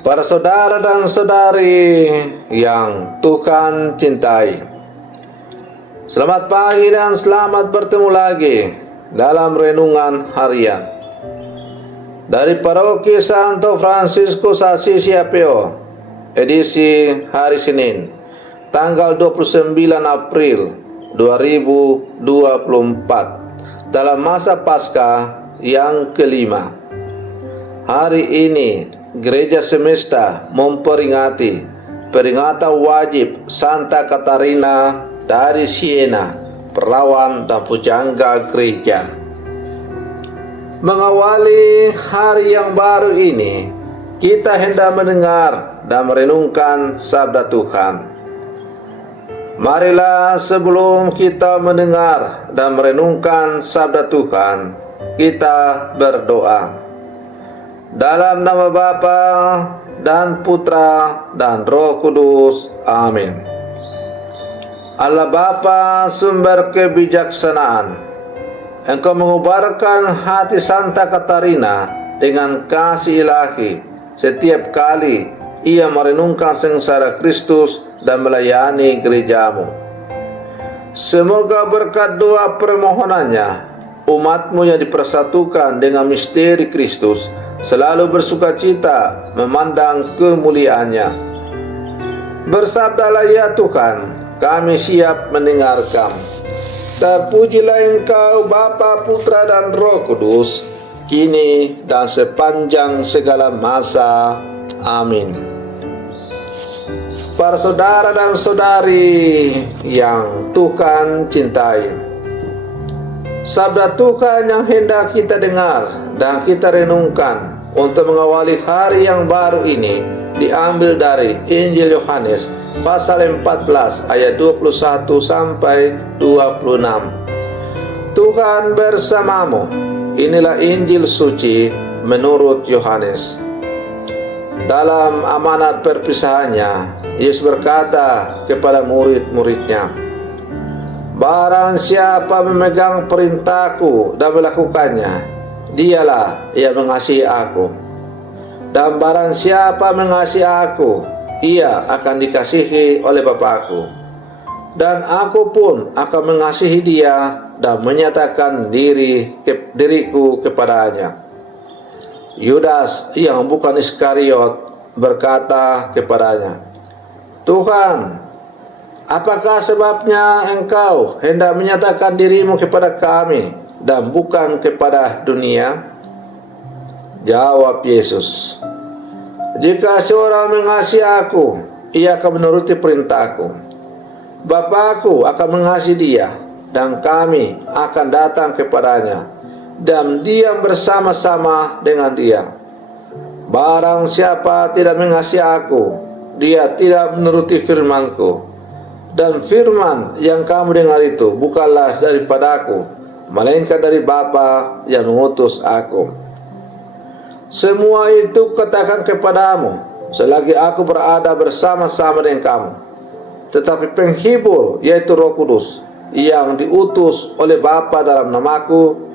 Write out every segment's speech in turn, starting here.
Para saudara dan saudari yang Tuhan cintai, selamat pagi dan selamat bertemu lagi dalam renungan harian dari Paroki Santo Fransiskus Assisi APO, edisi hari Senin, tanggal 29 April 2024, dalam masa Paskah yang kelima. Hari ini Gereja Semesta memperingati peringatan wajib Santa Katarina dari Siena, perawan dan pujangga gereja. Mengawali hari yang baru ini, kita hendak mendengar dan merenungkan sabda Tuhan. Marilah sebelum kita mendengar dan merenungkan sabda Tuhan, kita berdoa. Dalam nama Bapa dan Putra dan Roh Kudus. Amin. Allah Bapa, sumber kebijaksanaan, Engkau mengubarkan hati Santa Katarina dengan kasih ilahi setiap kali ia merenungkan sengsara Kristus dan melayani gerejamu. Semoga berkat doa permohonannya, umatmu yang dipersatukan dengan misteri Kristus selalu bersukacita memandang kemuliaannya. Bersabdalah ya Tuhan, kami siap mendengarkan. Terpujilah Engkau Bapa, Putra dan Roh Kudus, kini dan sepanjang segala masa. Amin. Para saudara dan saudari yang Tuhan cintai, sabda Tuhan yang hendak kita dengar dan kita renungkan untuk mengawali hari yang baru ini diambil dari Injil Yohanes pasal 14 ayat 21 sampai 26. Tuhan bersamamu. Inilah Injil suci menurut Yohanes. Dalam amanat perpisahannya, Yesus berkata kepada murid-muridnya, barang siapa memegang perintahku dan melakukannya, dialah yang mengasihi aku. Dan barang siapa mengasihi aku, ia akan dikasihi oleh Bapa-Ku. Dan aku pun akan mengasihi dia dan menyatakan diriku kepadanya. Yudas yang bukan Iskariot berkata kepadanya, Tuhan, apakah sebabnya Engkau hendak menyatakan dirimu kepada kami dan bukan kepada dunia? Jawab Yesus, jika seorang mengasihi aku, ia akan menuruti perintahku. Bapa-Ku akan mengasihi dia, dan kami akan datang kepadanya dan diam bersama-sama dengan dia. Barang siapa tidak mengasihi aku, dia tidak menuruti firman-Ku. Dan firman yang kamu dengar itu bukanlah daripadaku, melainkan dari Bapa yang mengutus aku. Semua itu katakan kepadamu selagi aku berada bersama-sama dengan kamu. Tetapi penghibur, yaitu Roh Kudus, yang diutus oleh Bapa dalam namaku,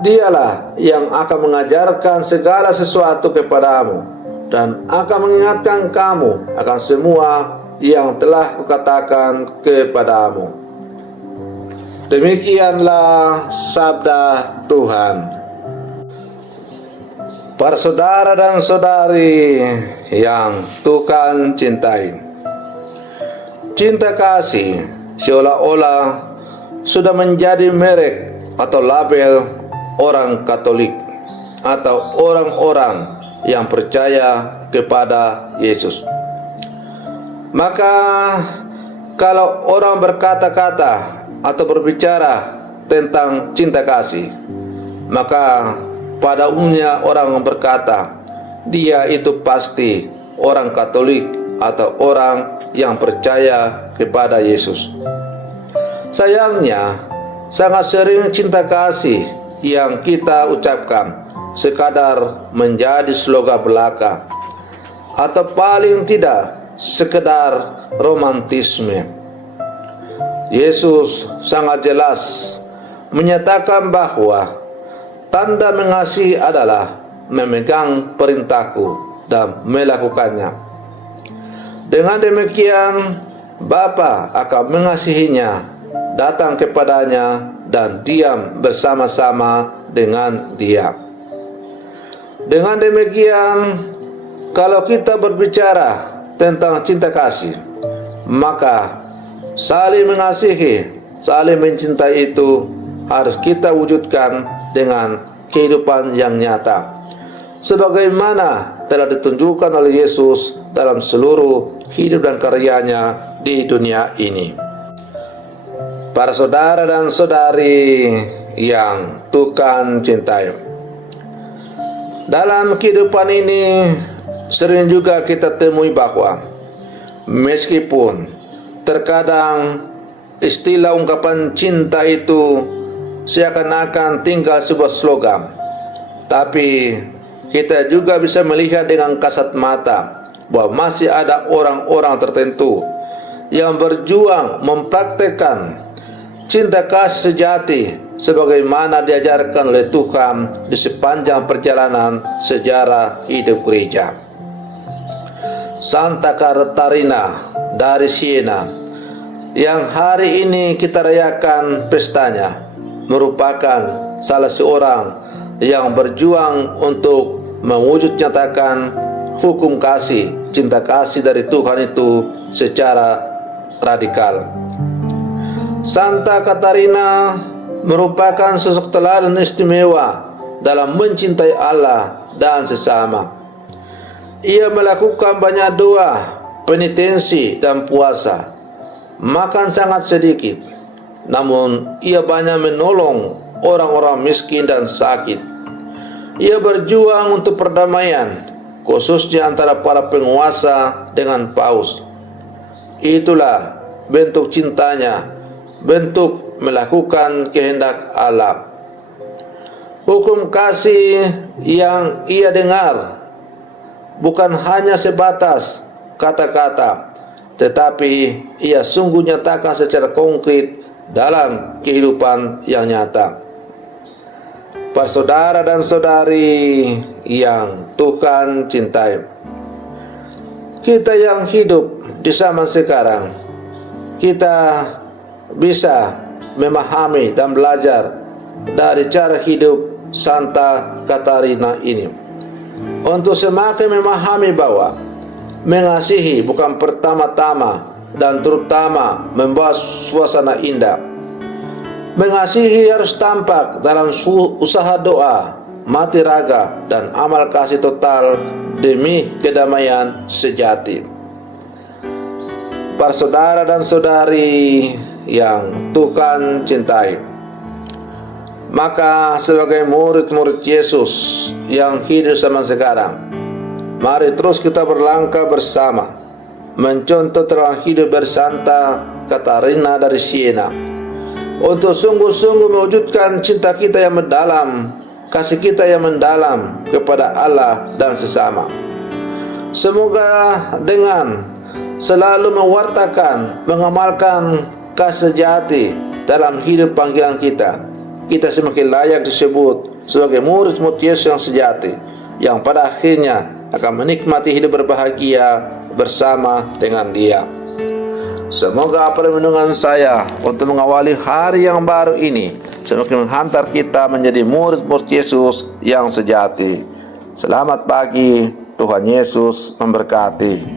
dialah yang akan mengajarkan segala sesuatu kepadamu dan akan mengingatkan kamu akan semua yang telah kukatakan kepadamu. Demikianlah sabda Tuhan. Para saudara dan saudari yang Tuhan cintai, cinta kasih seolah-olah sudah menjadi merek atau label orang Katolik atau orang-orang yang percaya kepada Yesus. Maka kalau orang berkata-kata atau berbicara tentang cinta kasih, maka pada umumnya orang berkata, dia itu pasti orang Katolik atau orang yang percaya kepada Yesus. Sayangnya, sangat sering cinta kasih yang kita ucapkan sekadar menjadi slogan belaka, atau paling tidak sekedar romantisme. Yesus sangat jelas menyatakan bahwa tanda mengasihi adalah memegang perintahku, dan melakukannya. Dengan demikian, Bapa akan mengasihinya, datang kepadanya, dan diam bersama-sama dengan dia. Dengan demikian, kalau kita berbicara tentang cinta kasih, maka saling mengasihi, saling mencintai itu harus kita wujudkan dengan kehidupan yang nyata, sebagaimana telah ditunjukkan oleh Yesus dalam seluruh hidup dan karyanya di dunia ini. Para saudara dan saudari yang Tuhan cintai, dalam kehidupan ini sering juga kita temui bahwa meskipun terkadang istilah ungkapan cinta itu seakan-akan tinggal sebuah slogan, tapi kita juga bisa melihat dengan kasat mata bahwa masih ada orang-orang tertentu yang berjuang mempraktekkan cinta kasih sejati sebagaimana diajarkan oleh Tuhan di sepanjang perjalanan sejarah hidup gereja. Santa Katarina dari Siena yang hari ini kita rayakan pestanya merupakan salah seorang yang berjuang untuk mewujud nyatakan hukum kasih, cinta kasih dari Tuhan itu secara radikal. Santa Katarina merupakan sosok teladan istimewa dalam mencintai Allah dan sesama. Ia melakukan banyak doa, penitensi, dan puasa. Makan sangat sedikit, namun ia banyak menolong orang-orang miskin dan sakit. Ia berjuang untuk perdamaian, khususnya antara para penguasa dengan paus. Itulah bentuk cintanya, bentuk melakukan kehendak Allah. Hukum kasih yang ia dengar bukan hanya sebatas kata-kata, tetapi ia sungguh nyatakan secara konkret dalam kehidupan yang nyata. Para saudara dan saudari yang Tuhan cintai, kita yang hidup di zaman sekarang, kita bisa memahami dan belajar dari cara hidup Santa Katarina ini untuk semakin memahami bahwa mengasihi bukan pertama-tama dan terutama membawa suasana indah. Mengasihi harus tampak dalam usaha doa, mati raga, dan amal kasih total demi kedamaian sejati. Para saudara dan saudari yang Tuhan cintai, maka sebagai murid-murid Yesus yang hidup zaman sekarang, mari terus kita berlangkah bersama mencontoh teladan hidup dari Santa Katarina dari Siena untuk sungguh-sungguh mewujudkan cinta kita yang mendalam, kasih kita yang mendalam kepada Allah dan sesama. Semoga dengan selalu mewartakan, mengamalkan kasih sejati dalam hidup panggilan kita, kita semakin layak disebut sebagai murid-murid Yesus yang sejati, yang pada akhirnya akan menikmati hidup berbahagia bersama dengan Dia. Semoga apa renungan saya untuk mengawali hari yang baru ini semakin menghantar kita menjadi murid-murid Yesus yang sejati. Selamat pagi, Tuhan Yesus memberkati.